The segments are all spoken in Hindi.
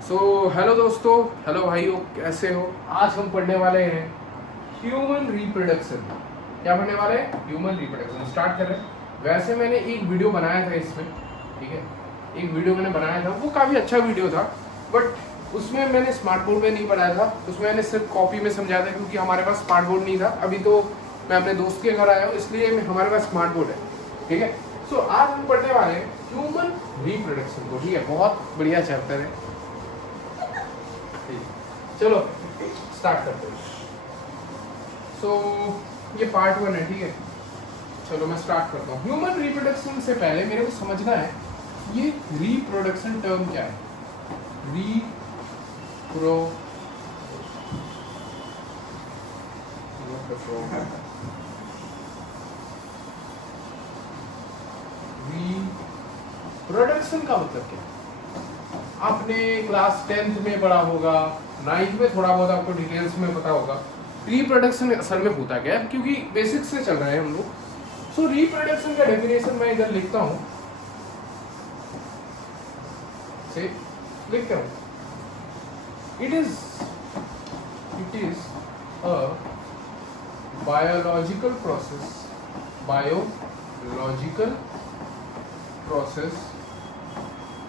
हेलो दोस्तों, हेलो भाइयों, कैसे हो। आज हम पढ़ने वाले हैं ह्यूमन रिप्रोडक्शन। क्या पढ़ने वाले हैं? Human reproduction. स्टार्ट कर रहे हैं। वैसे मैंने एक वीडियो बनाया था इसमें, ठीक है। एक वीडियो मैंने बनाया था, वो काफ़ी अच्छा वीडियो था, बट उसमें मैंने स्मार्ट बोर्ड में नहीं पढ़ाया था। उसमें मैंने सिर्फ कॉपी में समझाया था, क्योंकि हमारे पास स्मार्ट बोर्ड नहीं था। अभी तो मैं अपने दोस्त के घर आया हूँ, इसलिए हमारे पास स्मार्ट बोर्ड है, ठीक है। आज हम पढ़ने वाले हैं ह्यूमन रिप्रोडक्शन को, ठीक है। बहुत बढ़िया चैप्टर है। चलो स्टार्ट करते हैं। ये पार्ट 1 है, ठीक है। चलो मैं स्टार्ट करता हूँ। ह्यूमन रिप्रोडक्शन से पहले मेरे को समझना है ये रिप्रोडक्शन टर्म क्या है। रिप्रोडक्शन का मतलब क्या है? आपने क्लास 10th में पढ़ा होगा, 9th में थोड़ा बहुत आपको डिटेल्स में पता होगा रिप्रोडक्शन असल में होता क्या है, क्योंकि बेसिक्स से चल रहे हैं हम लोग। रिप्रोडक्शन का डेफिनेशन मैं इधर लिखता हूं, लिखता हूं। It is a biological process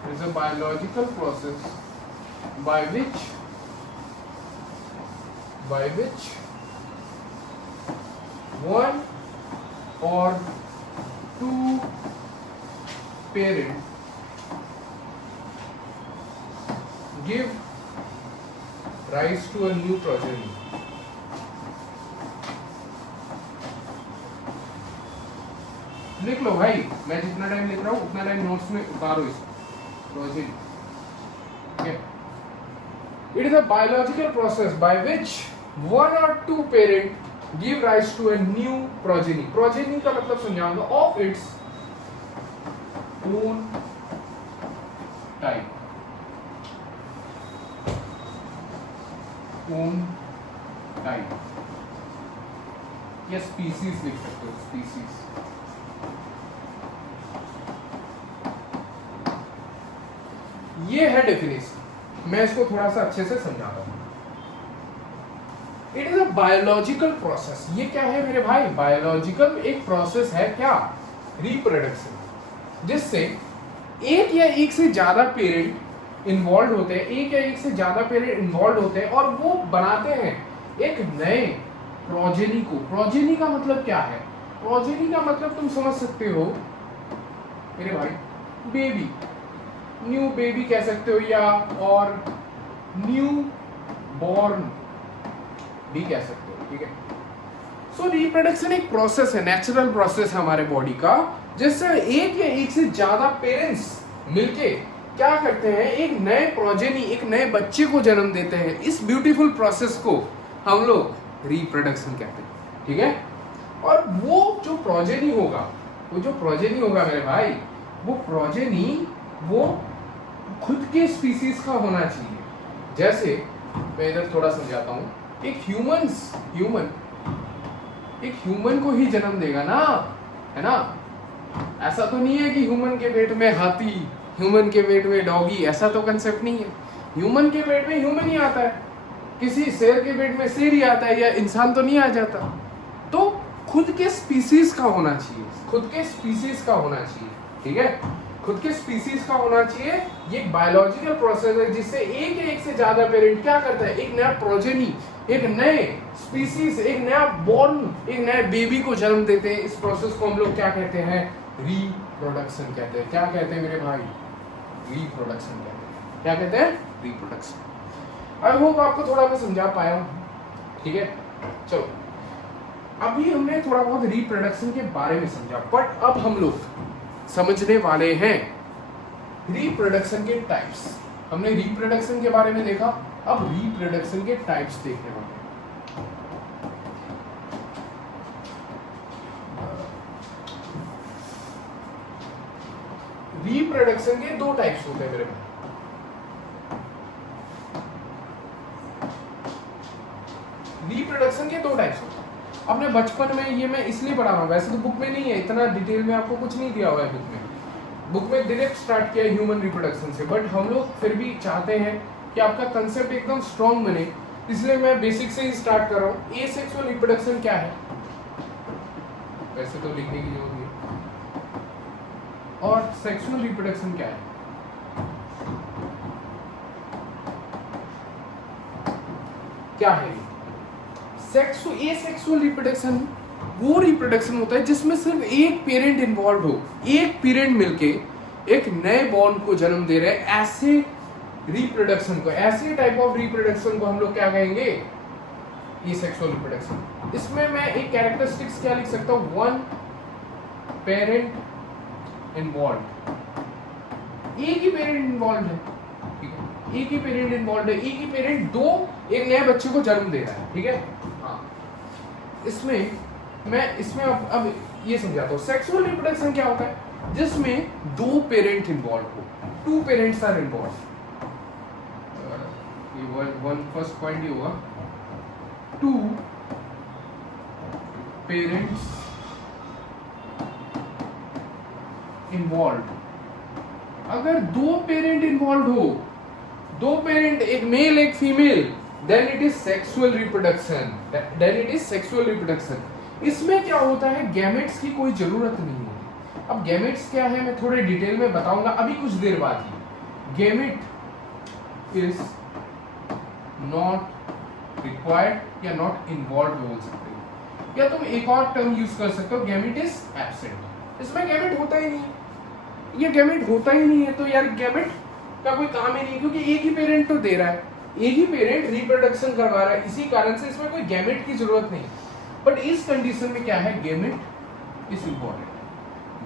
is a biological process by which one or two parents give rise to a new progeny. लिख लो भाई, मैं जितना टाइम लिख रहा हूँ उतना टाइम नोट्स में उतारो इसको। Progeny. Okay. It is a biological process by which one or two parents give rise to a new progeny. Progeny का मतलब समझाऊंगा, of its own type. Own type. या species लिख सकते हो, species. ये है डेफिनेशन। मैं इसको थोड़ा सा अच्छे से समझाता हूं। It is a biological process. ये क्या है मेरे भाई? बायोलॉजिकल एक प्रोसेस है, क्या? रिप्रोडक्शन, जिससे एक या एक से ज्यादा पेरेंट इन्वॉल्व होते हैं, एक या एक से ज्यादा पेरेंट इन्वॉल्व होते हैं और वो बनाते हैं एक नए प्रोजेनी को। प्रोजेनी का मतलब क्या है? प्रोजेनी का मतलब तुम समझ सकते हो मेरे भाई, बेबी, न्यू बेबी कह सकते हो, या और न्यू बॉर्न भी कह सकते हो, ठीक है। रिप्रोडक्शन एक प्रोसेस है, नेचुरल प्रोसेस है हमारे बॉडी का, जिससे एक या एक से ज्यादा पेरेंट्स मिलके क्या करते हैं, एक नए प्रोजेनी, एक नए बच्चे को जन्म देते हैं। इस ब्यूटीफुल प्रोसेस को हम लोग रिप्रोडक्शन कहते हैं, ठीक है। और वो जो प्रोजेनी होगा मेरे भाई, वो प्रोजेनी वो खुद के स्पीसीज का होना चाहिए। जैसे मैं इधर थोड़ा समझाता हूं। एक ह्यूमन को ही जन्म देगा ना, है ना। ऐसा तो नहीं है कि ह्यूमन के पेट में हाथी, ह्यूमन के पेट में डॉगी, ऐसा तो कंसेप्ट नहीं है। ह्यूमन के पेट में ह्यूमन ही आता है, किसी शेर के पेट में शेर ही आता है, या इंसान तो नहीं आ जाता। तो खुद के स्पीसीज का होना चाहिए, ठीक है। खुद के स्पीसीज का होना चाहिए। ये एक बायोलॉजिकल प्रोसेस है, जिससे एक या एक से ज्यादा पेरेंट क्या करता है, एक नया प्रोजेनी, एक नए स्पीसीज, एक नया बॉर्न, एक नए बेबी को जन्म देते हैं। इस प्रोसेस को हम लोग क्या कहते हैं? रिप्रोडक्शन कहते हैं। क्या कहते हैं मेरे भाई? रिप्रोडक्शन कहते हैं। क्या कहते हैं? रिप्रोडक्शन। आई होप आपको थोड़ा मैं समझा पाया हूं, ठीक है। चलो, अभी हमने थोड़ा बहुत रिप्रोडक्शन के बारे में समझा, बट अब हम लोग समझने वाले हैं रिप्रोडक्शन के टाइप्स। हमने रिप्रोडक्शन के बारे में देखा, अब रिप्रोडक्शन के टाइप्स देखने वाले हैं। रिप्रोडक्शन के दो टाइप्स होते हैं मेरे पास। रिप्रोडक्शन के दो टाइप्स होते हैं। अपने बचपन में ये मैं इसलिए पढ़ा रहा हूँ, वैसे तो बुक में नहीं है, इतना डिटेल में आपको कुछ नहीं दिया हुआ है बुक में डायरेक्ट स्टार्ट किया ह्यूमन रिप्रोडक्शन से, बट हम लोग फिर भी चाहते हैं कि आपका कंसेप्ट एकदम स्ट्रॉन्ग बने, इसलिए मैं बेसिक से ही स्टार्ट कर रहा हूँ। एसेक्सुअल रिप्रोडक्शन क्या है, वैसे तो लिखने की जरूरत नहीं, और सेक्सुअल रिप्रोडक्शन क्या है। क्या है एसेक्सुअल रिप्रोडक्शन? वो रिप्रोडक्शन होता है जिसमें सिर्फ एक पेरेंट इन्वॉल्व हो, एक पेरेंट मिलके एक नए बॉन्ड को जन्म दे रहे हैं। ऐसे रिप्रोडक्शन को, ऐसे टाइप ऑफ रिप्रोडक्शन को हम लोग क्या कहेंगे, एसेक्सुअल रिप्रोडक्शन। इसमें मैं एक कैरेक्टरिस्टिक्स क्या लिख सकता हूं, वन पेरेंट इन्वॉल्व, एक ही पेरेंट इन्वॉल्व है, ठीक है, एक ही पेरेंट इन्वॉल्व है, एक ही पेरेंट दो एक नए बच्चे को जन्म दे रहा है, ठीक है। हाँ, इसमें अब ये समझाता हूँ। सेक्सुअल रिप्रोडक्शन क्या होता है, जिसमें दो पेरेंट इन्वॉल्व हो, two parents are involve. One first point ये होगा, टू पेरेंट्स इन्वॉल्व। अगर दो पेरेंट इन्वॉल्व हो, दो पेरेंट, एक मेल एक female, then it is sexual reproduction, then it is sexual reproduction. इसमें क्या होता है, गैमेट्स की कोई जरूरत नहीं होती। अब गैमेट्स क्या है मैं थोड़े डिटेल में बताऊंगा अभी कुछ देर बाद ही। गैमेट इज नॉट रिक्वायर्ड या नॉट इन्वॉल्व बोल सकते हो, या तुम एक और टर्म यूज कर सकते हो, गैमेट इज एब्सेंट। इसमें गैमेट होता ही नहीं, ये गैमेट होता ही नहीं है, तो यार गैमेट का कोई काम ही नहीं, क्योंकि एक ही पेरेंट तो दे रहा है, एक ही पेरेंट रिप्रोडक्शन करवा रहा है, इसी कारण से इसमें कोई गैमेट की जरूरत नहीं। बट इस कंडीशन में क्या है, gamete is important,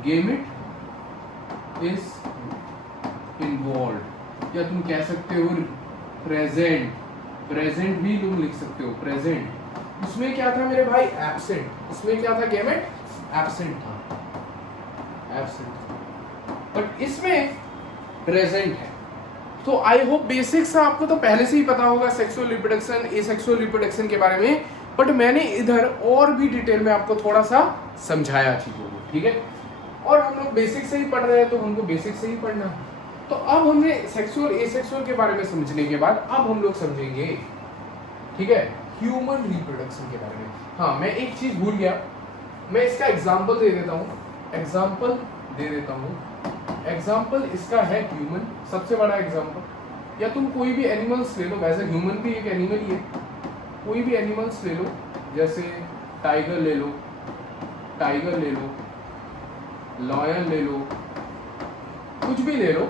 gamete is involve, या तुम कह सकते हो प्रेजेंट, प्रेजेंट भी तुम लिख सकते हो, प्रेजेंट। उसमें क्या था मेरे भाई, एब्सेंट। उसमें क्या था, गैमेट एब्सेंट था, एब्सेंट, बट इसमें प्रेजेंट है। तो आई होप बेसिक्स आपको तो पहले से ही पता होगा सेक्सुअल रिप्रोडक्शन, एसेक्सुअल रिप्रोडक्शन के बारे में, बट मैंने इधर और भी डिटेल में आपको थोड़ा सा समझाया चीजों को, ठीक है। और हम लोग बेसिक से ही पढ़ रहे हैं तो हमको बेसिक से ही पढ़ना है। तो अब हमने सेक्सुअल एसेक्सुअल के बारे में समझने के बाद अब हम लोग समझेंगे, ठीक है, ह्यूमन रिप्रोडक्शन के बारे में। हाँ, मैं एक चीज भूल गया, मैं इसका एग्जाम्पल दे देता हूँ, एग्जाम्पल इसका है ह्यूमन, सबसे बड़ा एग्जाम्पल। या तुम कोई भी एनिमल्स ले लो, वैसे ह्यूमन भी एक एनिमल ही है, कोई भी एनिमल्स ले लो, जैसे टाइगर ले लो, लॉयन ले लो, कुछ भी ले लो,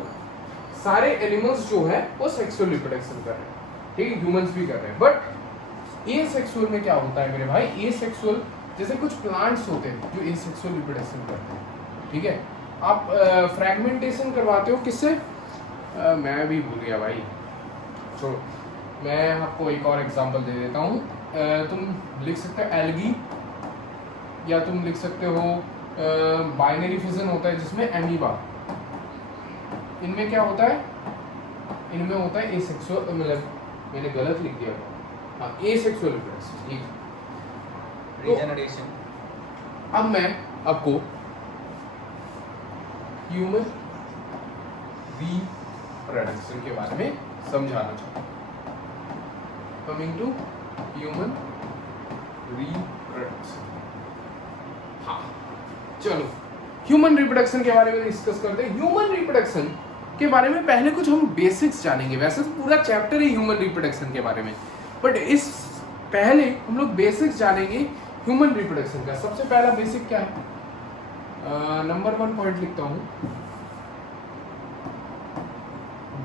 सारे एनिमल्स जो है वो सेक्सुअल रिप्रोडक्शन कर रहे हैं, ठीक है, ह्यूमंस भी कर रहे हैं। बट एसेक्सुअल में क्या होता है मेरे भाई, एसेक्सुअल जैसे कुछ प्लांट्स होते हैं जो एसेक्सुअल रिप्रोडक्शन करते हैं, ठीक है। आप फ्रैगमेंटेशन करवाते हो किससे, मैं भी भूल गया भाई, छोड़ो, मैं आपको एक और एग्जांपल दे देता हूँ। तुम लिख सकते हो एल्गी, या तुम लिख सकते हो बाइनरी फिजन होता है जिसमें एमीबा। इनमें क्या होता है, इनमें होता है एसेक्सुअल, मतलब मैंने गलत लिख दिया, हाँ, एसेक्सुअल रिप्रोडक्शन, ठीक, रीजनरेशन। अब मैं आपको ह्यूमन रिप्रोडक्शन के बारे में समझाना चाहता हूँ। कमिंग टू ह्यूमन रिप्रोडक्शन, हाँ चलो ह्यूमन रिप्रोडक्शन के बारे में डिस्कस करते हैं। ह्यूमन रिप्रोडक्शन के बारे में पहले कुछ हम बेसिक्स जानेंगे, वैसे तो पूरा चैप्टर ही ह्यूमन रिप्रोडक्शन के बारे में, बट इस पहले हम लोग बेसिक्स जानेंगे ह्यूमन रिप्रोडक्शन का। सबसे पहला बेसिक क्या है, नंबर 1 पॉइंट लिखता हूँ,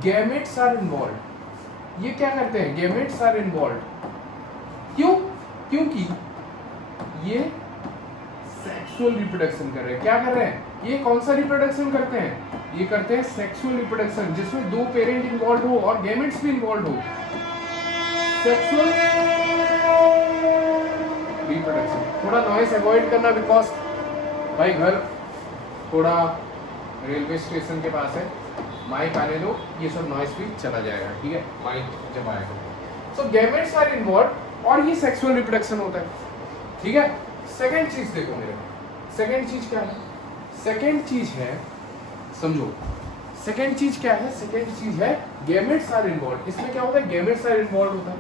गैमेट्स आर इन्वॉल्व। ये क्या करते हैं, गैमेट्स आर इन्वॉल्व, क्यों, क्योंकि ये सेक्सुअल रिप्रोडक्शन कर रहे हैं। क्या कर रहे हैं, ये कौन सा रिप्रोडक्शन करते हैं, ये करते हैं सेक्सुअल रिप्रोडक्शन, जिसमें दो पेरेंट इन्वॉल्व हो और गैमेट्स भी इन्वॉल्व हो, सेक्सुअल रिप्रोडक्शन। थोड़ा नॉइस अवॉइड करना, बिकॉज भाई घर थोड़ा रेलवे स्टेशन के पास है, माइक आने दो, ये सब नॉइस भी चला जाएगा, ठीक है, माइक जब आएगा। सो गैमेट्स आर इन्वॉल्व और ये सेक्सुअल रिप्रोडक्शन होता है, ठीक है। सेकेंड चीज देखो मेरे, सेकेंड चीज क्या है, सेकेंड चीज है, समझो, सेकेंड चीज क्या है, सेकेंड चीज है गैमेट्स आर इन्वॉल्व। इसमें क्या होता है, गैमेट्स आर इन्वॉल्व होता है,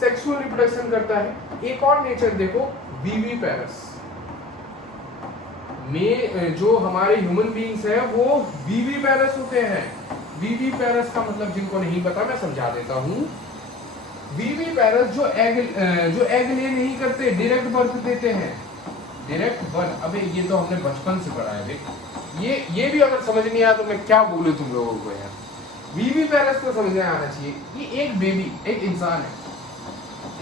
सेक्सुअल रिप्रोडक्शन करता है। एक और नेचर देखो, विविपेरस में जो हमारे ह्यूमन बीइंग्स है वो विविपेरस होते हैं। विविपेरस का मतलब जिनको नहीं पता मैं समझा देता हूँ। विविपेरस जो एग ले नहीं करते, डायरेक्ट बर्थ देते हैं, डायरेक्ट बर्थ। अबे ये तो हमने बचपन से पढ़ा है भाई, ये भी अगर समझ नहीं आया तो मैं क्या बोलूं तुम लोगों को यार। विविपेरस तो समझ में आना चाहिए। ये एक बेबी, एक इंसान है,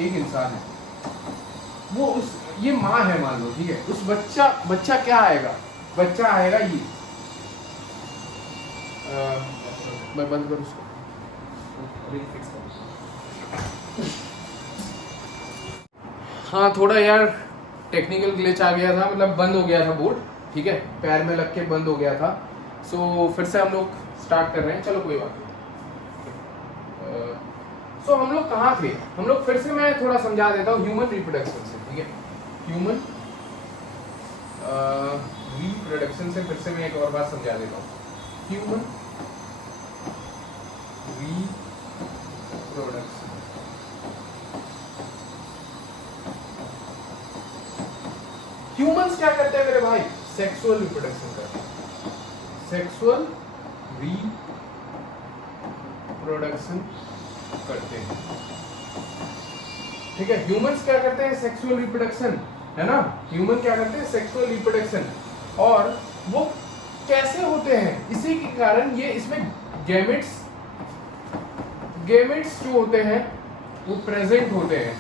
एक इंसान है, वो उस ये माँ है मान लो, ठीक है। उस बच्चा क्या आएगा, बच्चा आएगा ये मैं बंद कर उसको, हाँ थोड़ा यार टेक्निकल ग्लिच आ गया था, मतलब बंद हो गया था बोर्ड, ठीक है, पैर में लग के बंद हो गया था। सो फिर से हम लोग स्टार्ट कर रहे हैं, चलो कोई बात नहीं। सो हम लोग कहाँ थे, हम लोग फिर से मैं थोड़ा समझा देता हूँ ह्यूमन रिप्रोडक्शन से, ठीक है। ह्यूमन रिप्रोडक्शन से फिर से मैं एक और बात समझा देता हूँ। ह्यूमन रिप्रोडक्शन, ह्यूमंस क्या करते हैं मेरे भाई, सेक्सुअल रिप्रोडक्शन करते हैं, सेक्सुअल रिप्रोडक्शन करते हैं, ठीक है। ह्यूमंस क्या करते हैं, सेक्सुअल रिप्रोडक्शन, है ना। ह्यूमन क्या करते हैं, सेक्सुअल रिप्रोडक्शन। और वो कैसे होते हैं, इसी के कारण ये इसमें गैमेट्स जो होते हैं वो प्रेजेंट होते हैं,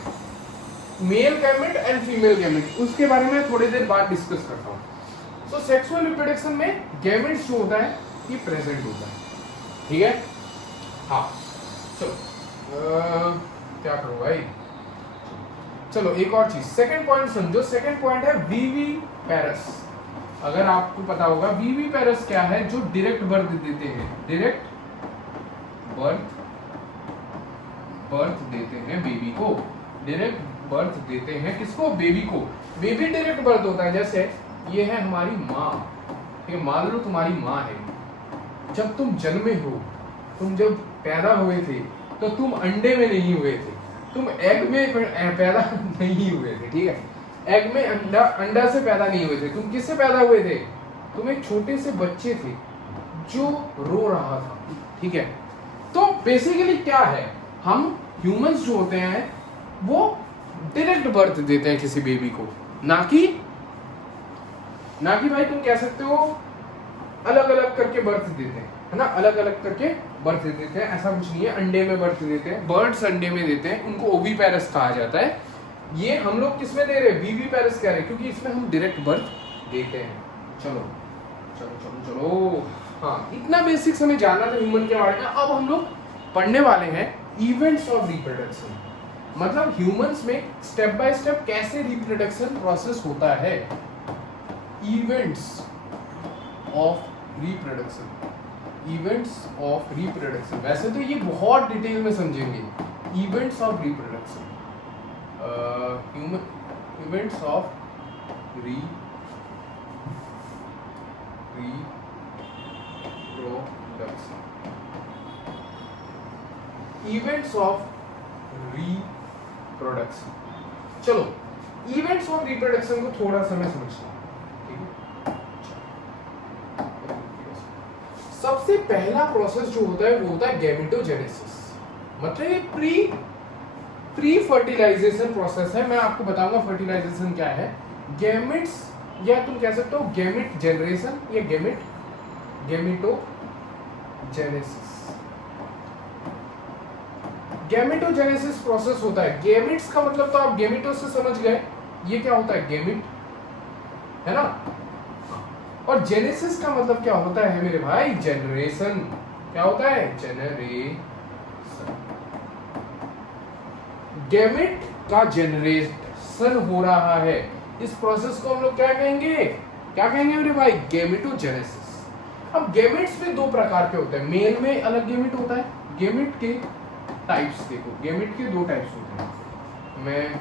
male gamete and female gamete. उसके बारे में थोड़ी देर बाद डिस्कस करता हूँ। तो सेक्सुअल रिप्रोडक्शन में गैमेट्स जो होता है ये प्रेजेंट होता है, ठीक है। हाँ चलो क्या करूँ भाई, चलो एक और चीज, सेकंड पॉइंट समझो। सेकंड पॉइंट है विविपेरस। अगर आपको पता होगा विविपेरस क्या है, जो डायरेक्ट बर्थ देते हैं, डायरेक्ट बर्थ देते हैं बेबी को, डायरेक्ट बर्थ देते हैं किसको, बेबी को। बेबी डायरेक्ट बर्थ होता है, जैसे ये है हमारी माँ, ठीक है, मान लो तुम्हारी माँ है। जब तुम जन्मे हो, तुम जब पैदा हुए थे तो तुम अंडे में नहीं हुए थे, तुम एग में पैदा नहीं हुए थे, ठीक है। एग में अंडा से पैदा नहीं हुए थे, तुम किससे पैदा हुए थे, तुम एक छोटे से बच्चे थे जो रो रहा था, ठीक है। तो बेसिकली क्या है, हम ह्यूमंस जो होते हैं वो डायरेक्ट बर्थ देते हैं किसी बेबी को, ना कि भाई तुम कह सकते हो अलग अलग करके बर्थ देते हैं, है ना, अलग अलग करके बर्थ देते हैं, ऐसा कुछ नहीं है। अंडे में बर्थ देते हैं, बर्ड्स अंडे में देते हैं, उनको ओविपेरस कहा जाता है। ये हम लोग किसमें दे रहे हैं, विविपेरस कह रहे हैं, क्योंकि इसमें हम डायरेक्ट बर्थ देते हैं। चलो चलो चलो चलो, हाँ इतना बेसिक्स हमें जानना था ह्यूमन के बारे में। अब हम लोग पढ़ने वाले हैं इवेंट्स ऑफ रिप्रोडक्शन, मतलब ह्यूमंस में स्टेप बाय स्टेप कैसे रिप्रोडक्शन प्रोसेस होता है। Events of reproduction, events of reproduction, वैसे तो ये बहुत डिटेल में समझेंगे। Events of reproduction, human events of reproduction, events of reproduction. चलो इवेंट्स ऑफ रिप्रोडक्शन को थोड़ा सा मैं समझता हूँ, ठीक है। सबसे पहला प्रोसेस जो होता है वो होता है गैमेटोजेनेसिस, मतलब प्री फर्टिलाइजेशन प्रोसेस है। मैं आपको बताऊंगा फर्टिलाइजेशन क्या है। गैमेट्स, या तुम कह सकते हो गैमेट जनरेशन या गैमेटोजेनेसिस। गैमेटोजेनेसिस प्रोसेस होता है। गैमेट्स का मतलब तो आप गैमेटो से समझ गए, ये क्या होता है, गैमेट, है ना। और जेनेसिस का मतलब क्या होता है मेरे भाई, जनरेशन। क्या होता है, जनरेशन। गैमेट का जनरेशन हो रहा है, इस प्रोसेस को हम लोग क्या कहेंगे, मेरे भाई, गैमेटोजेनेसिस। अब गैमेट्स में दो प्रकार के होते हैं, मेल में अलग गैमेट होता है। गैमेट के टाइप्स देखो, गैमेट के दो टाइप्स होते हैं, मैं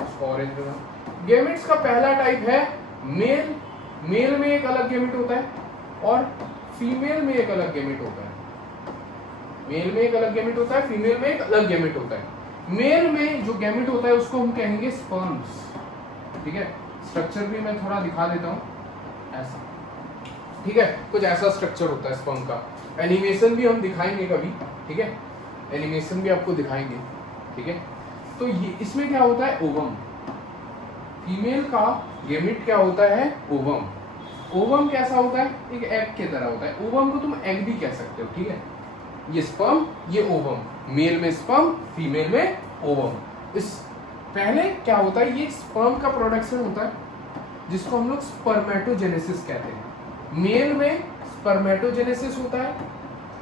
इसको ऑरेंज में, गैमेट्स का पहला टाइप है मेल, मेल में एक अलग गैमेट होता है, और फीमेल में एक अलग गैमेट होता है, मेल में एक अलग गैमेट होता है, फीमेल में एक अलग गैमेट होता है। मेल में जो गैमेट होता है उसको हम कहेंगे स्पर्म्स, ठीक है। स्ट्रक्चर भी मैं थोड़ा दिखा देता हूँ, ऐसा, ठीक है, कुछ ऐसा स्ट्रक्चर होता है स्पर्म का। एनिमेशन भी हम दिखाएंगे कभी, ठीक है, एनिमेशन भी आपको दिखाएंगे, ठीक है। तो ये इसमें क्या होता है, ओवम, फीमेल का गैमेट क्या होता है, ओवम। ओवम कैसा होता है, एक एग की तरह होता है। ओवम को तुम एग भी कह सकते हो, ठीक है। ये स्पर्म, ये ओवम, मेल में स्पर्म, फीमेल में ओवम। इस पहले क्या होता है, ये स्पर्म का प्रोडक्शन होता है जिसको हम लोग स्पर्मेटोजेनेसिस कहते हैं। मेल में स्पर्मेटोजेनेसिस होता है।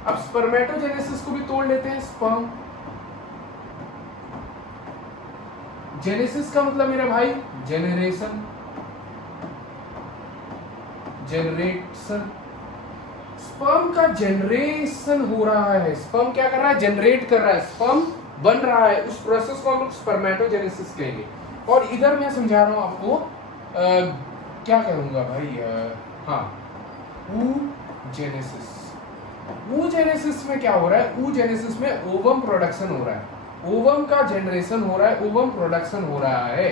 अब स्पर्मेटोजेनेसिस को भी तोड़ लेते हैं, स्पर्म जेनेसिस का मतलब मेरा भाई जेनरेशन, जनरेशन। स्पर्म का जनरेशन हो रहा है, स्पर्म क्या कर रहा है, जनरेट कर रहा है, स्पर्म बन रहा है, उस प्रोसेस को हम लोग स्पर्मेटोजेनेसिस कहेंगे। और इधर मैं समझा रहा हूं आपको क्या करूंगा भाई, हाँ, oogenesis। oogenesis में क्या हो रहा है, oogenesis में ओवम प्रोडक्शन हो रहा है, ओवम का जनरेशन हो रहा है, ओवम प्रोडक्शन हो रहा है,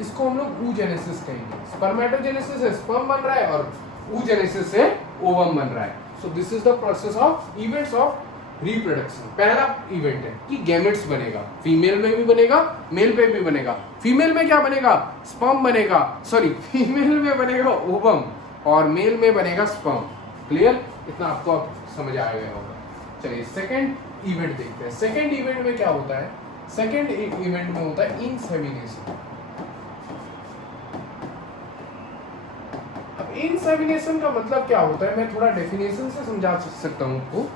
इसको हम लोग oogenesis कहेंगे। स्पर्मेटोजेनेसिस से स्पर्म बन रहा है और oogenesis से ओवम बन रहा है। So this is the process of events of reproduction. पहला इवेंट है कि गैमेट्स बनेगा, फीमेल में भी बनेगा, मेल पे भी बनेगा। फीमेल में क्या बनेगा, स्पर्म बनेगा, सॉरी, फीमेल में बनेगा ओवम और मेल में बनेगा स्पर्म। क्लियर, इतना आपको अब समझ आ गया होगा। चलिए सेकंड इवेंट देखते हैं। सेकंड इवेंट में क्या होता है, सेकंड इवेंट में होता है इंसेमिनेशन। अब इंसेमिनेशन का मतलब क्या होता है, मैं थोड़ा डेफिनेशन से समझा सकता हूं आपको।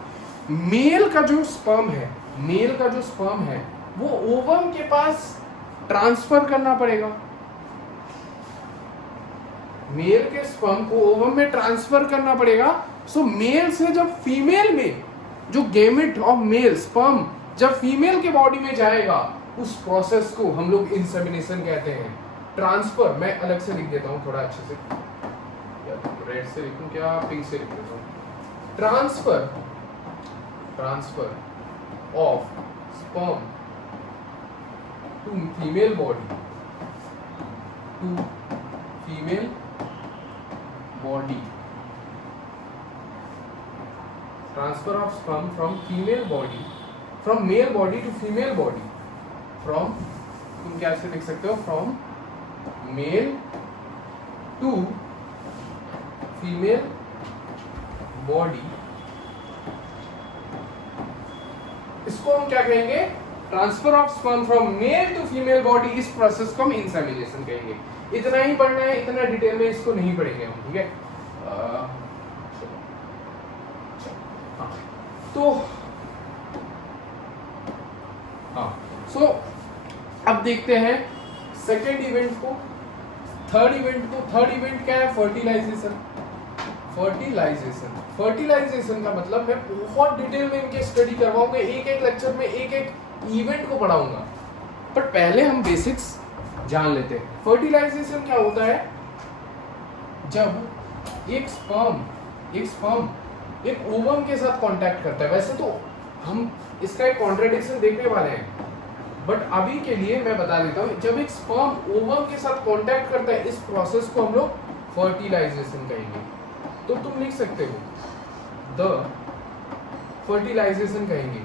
मेल का जो स्पर्म है, मेल का जो स्पर्म है वो ओवम के पास ट्रांसफर करना पड़ेगा। मेल के स्पर्म को ओवम में ट्रांसफर करना पड़ेगा। सो मेल से जब फीमेल में जो गैमेट ऑफ मेल स्पर्म जब फीमेल के बॉडी में जाएगा, उस प्रोसेस को हम लोग इंसेमिनेशन कहते हैं। ट्रांसफर मैं अलग से लिख देता हूं, थोड़ा अच्छे से, रेड से लिखूं क्या पिंक से लिख देता हूं। Transfer of sperm to female body, to female body, transfer of sperm from female body, from male body to female body, from, तुम कैसे लिख सकते हो, from male to female body, इसको हम क्या कहेंगे, transfer of sperm from male to female body. इस प्रोसेस को हम इंसेमिनेशन कहेंगे। इतना ही पढ़ना है, इतना डिटेल में इसको नहीं पढ़ेंगे हम, ठीक है। तो हाँ, सो अब देखते हैं सेकेंड इवेंट को, थर्ड इवेंट को। थर्ड इवेंट क्या है, फर्टिलाइजेशन। फर्टिलाइजेशन का मतलब मैं बहुत डिटेल में इनके स्टडी करवाऊंगा, एक एक लेक्चर में एक एक इवेंट को पढ़ाऊंगा, पर पहले हम बेसिक्स जान लेते हैं। फर्टिलाइजेशन क्या होता है, जब एक स्पर्म एक ओवम के साथ कांटेक्ट करता है। वैसे तो हम इसका एक कॉन्ट्रडिक्शन देखने वाले हैं, बट अभी के लिए मैं बता देता हूं, जब एक स्पर्म ओवम के साथ कांटेक्ट करता है, इस प्रोसेस को हम लोग फर्टिलाइजेशन कहेंगे। तो तुम लिख सकते हो द फर्टिलाइजेशन कहेंगे।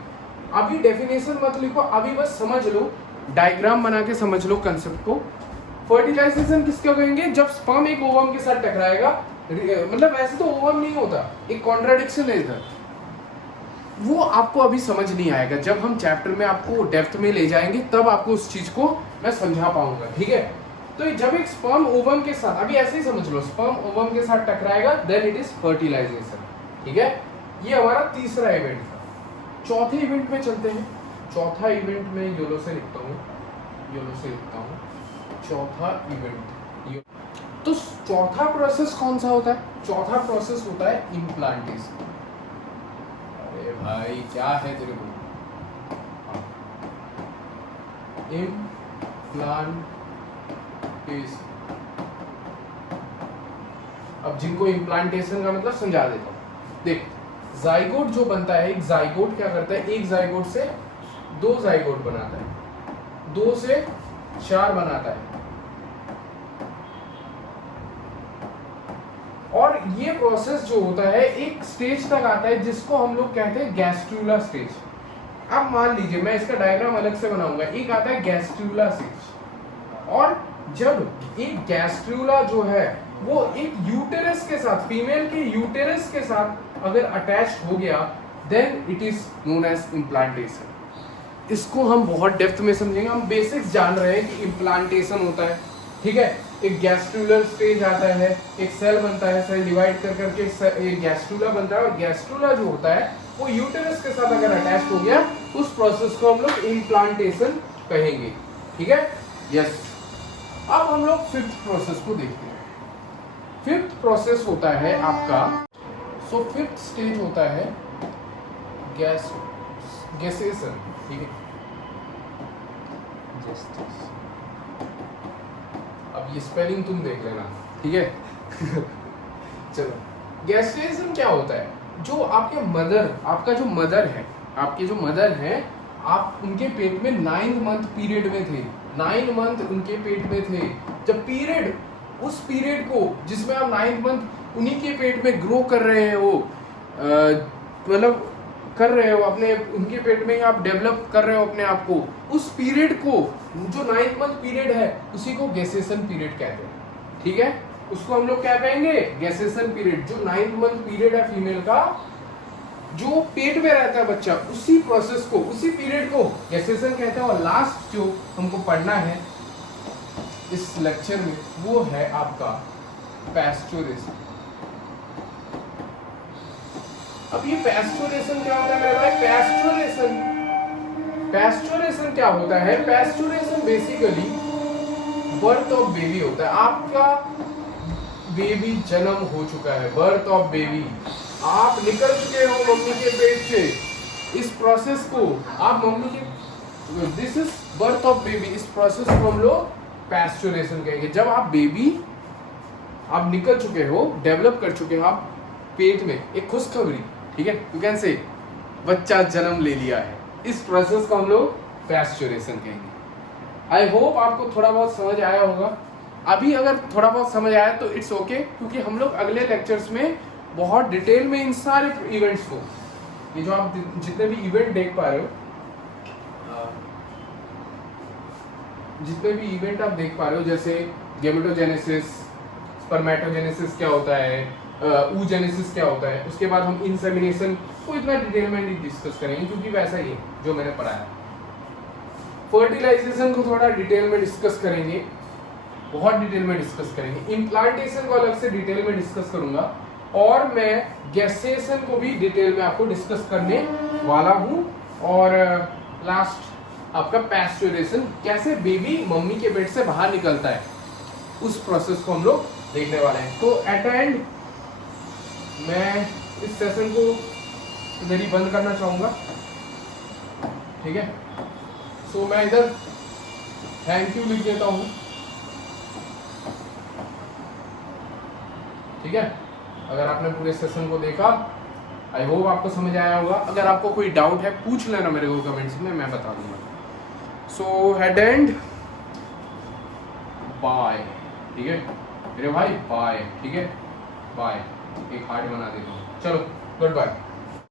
अभी डेफिनेशन मत लिखो, अभी बस समझ लो, डायग्राम बना के समझ लो कंसेप्ट को। फर्टिलाइजेशन किसको कहेंगे, जब स्पर्म एक ओवम के साथ टकराएगा। मतलब वैसे तो ओवम नहीं होता, एक कॉन्ट्राडिक्शन है इधर, वो आपको अभी समझ नहीं आएगा। जब हम चैप्टर में आपको डेप्थ में ले जाएंगे तब आपको उस चीज को मैं समझा पाऊंगा, ठीक है। तो जब एक स्पर्म ओवम के साथ, अभी ऐसे ही समझ लो, स्पर्म ओवम के साथ टकराएगा, देन इट इज फर्टिलाइजेशन, ठीक है। ये हमारा तीसरा इवेंट था। चौथे इवेंट में चलते हैं। चौथा इवेंट में येलो से लिखता हूँ, चौथा इवेंट। तो चौथा प्रोसेस कौन सा होता है, चौथा प्रोसेस होता है इम्प्लांटेशन। अरे भाई क्या है तेरे को, इम्प्लांटेशन। अब जिनको इम्प्लांटेशन का मतलब समझा देता हूँ। देख, जाइगोट जो बनता है, एक जाइगोट क्या करता है, एक जाइगोट से 2 जाइगोट बनाता है, 2 से 4 बनाता है, और ये प्रोसेस जो होता है एक स्टेज तक आता है जिसको हम लोग कहते हैं गैस्ट्रूला स्टेज। अब मान लीजिए मैं इसका डायग्राम अलग से बनाऊंगा, एक आता है गैस्ट्रूला स्टेज, और जब एक गैस्ट्रूला जो है वो एक यूटेरस के साथ, फीमेल के यूटेरस के साथ अगर अटैच हो गया, then it is known as implantation. इसको हम बहुत डेप्थ में समझेंगे, हम बेसिक्स जान रहे हैं कि इम्प्लांटेशन होता है, ठीक है। एक गैस्ट्रूलर स्टेज आता है, एक सेल बनता है, सेल डिवाइड कर करके एक गैस्ट्रूला बनता है, और गैस्ट्रूला जो होता है वो यूटेरस के साथ अगर अटैच हो गया, उस प्रोसेस को हम लोग इम्प्लांटेशन कहेंगे, ठीक है। यस, अब हम लोग फिफ्थ प्रोसेस को देखते हैं। फिफ्थ प्रोसेस होता है आपका, सो फिफ्थ स्टेज होता है गैसेशन, ठीक है। अब ये स्पेलिंग तुम देख लेना, ठीक है। चलो, गैस्ट्रेशन क्या होता है, जो आपके मदर, आपका जो मदर है, आपके जो मदर है, आप उनके पेट में 9 मंथ पीरियड में थे, 9 मंथ उनके पेट में थे। जब पीरियड, उस पीरियड को जिसमें आप 9 मंथ उन्हीं के पेट में ग्रो कर रहे हो, मतलब कर रहे हो अपने, उनके पेट में ही आप डेवलप कर रहे हो अपने आप को, उस पीरियड को, जो 9 मंथ पीरियड है, उसी को गैसेशन पीरियड कहते हैं, ठीक है। उसको हम लोग क्या कहेंगे, गैसेशन पीरियड। जो 9 मंथ पीरियड है फीमेल का, जो पेट में रहता है बच्चा, उसी प्रोसेस को, उसी पीरियड को गैसेशन कहते हैं। और लास्ट जो हमको पढ़ना है इस लेक्चर में, वो है आपका पैस्चुरेशन। अब ये पैस्चुरेशन क्या होता है मेरे भाई, पैस्चुरेशन क्या होता है, पैस्चुरेशन बेसिकली बर्थ ऑफ बेबी होता है। आपका बेबी जन्म हो चुका है, बर्थ ऑफ बेबी, आप निकल चुके हो मम्मी के पेट से, इस प्रोसेस को आप मम्मी के, this is birth of baby, इस प्रोसेस को हम लोग पैस्चुरेशन कहेंगे। जब आप बेबी, आप निकल चुके हो, डेवलप कर चुके हो, आप पेट में, एक खुशखबरी, ठीक है, यू कैन से बच्चा जन्म ले लिया है, इस प्रोसेस को हम लोग पैस्चुरेशन कहेंगे। आई होप आपको थोड़ा बहुत समझ आया होगा। अभी अगर थोड़ा बहुत समझ आया तो इट्स ओके, क्योंकि हम लोग अगले लेक्चर्स में बहुत डिटेल में इन सारे इवेंट्स को, ये जो आप जितने भी इवेंट देख पा रहे हो, जितने भी इवेंट आप देख पा रहे हो, जैसे गेमेटोजेनेसिस, स्पर्मेटोजेनेसिस क्या होता है, oogenesis क्या होता है, उसके बाद हम इंसेमिनेशन को इतना डिटेल में नहीं डिस्कस करेंगे, क्योंकि वैसा ही है जो मैंने पढ़ाया। फर्टिलाइजेशन को थोड़ा डिटेल में डिस्कस करेंगे, बहुत डिटेल में डिस्कस करेंगे। इम्प्लांटेशन को अलग से डिटेल में डिस्कस करूंगा, और मैं गैसेशन को भी डिटेल में आपको डिस्कस करने वाला हूं। और लास्ट आपका पैस्चुरेशन, कैसे बेबी मम्मी के पेट से बाहर निकलता है, उस प्रोसेस को हम लोग देखने वाले हैं। तो एट एंड मैं इस सेशन को इधर ही बंद करना चाहूंगा, ठीक है। सो मैं इधर थैंक यू लिख देता हूं, ठीक है। अगर आपने पूरे सेशन को देखा, आई होप आपको समझ आया होगा। अगर आपको कोई डाउट है पूछ लेना मेरे को कमेंट्स में, मैं बता दूंगा। सो हेड एंड बाय, ठीक है मेरे भाई, बाय, ठीक है, बाय। एक हार्ट बना देता हूँ, चलो गुड बाय।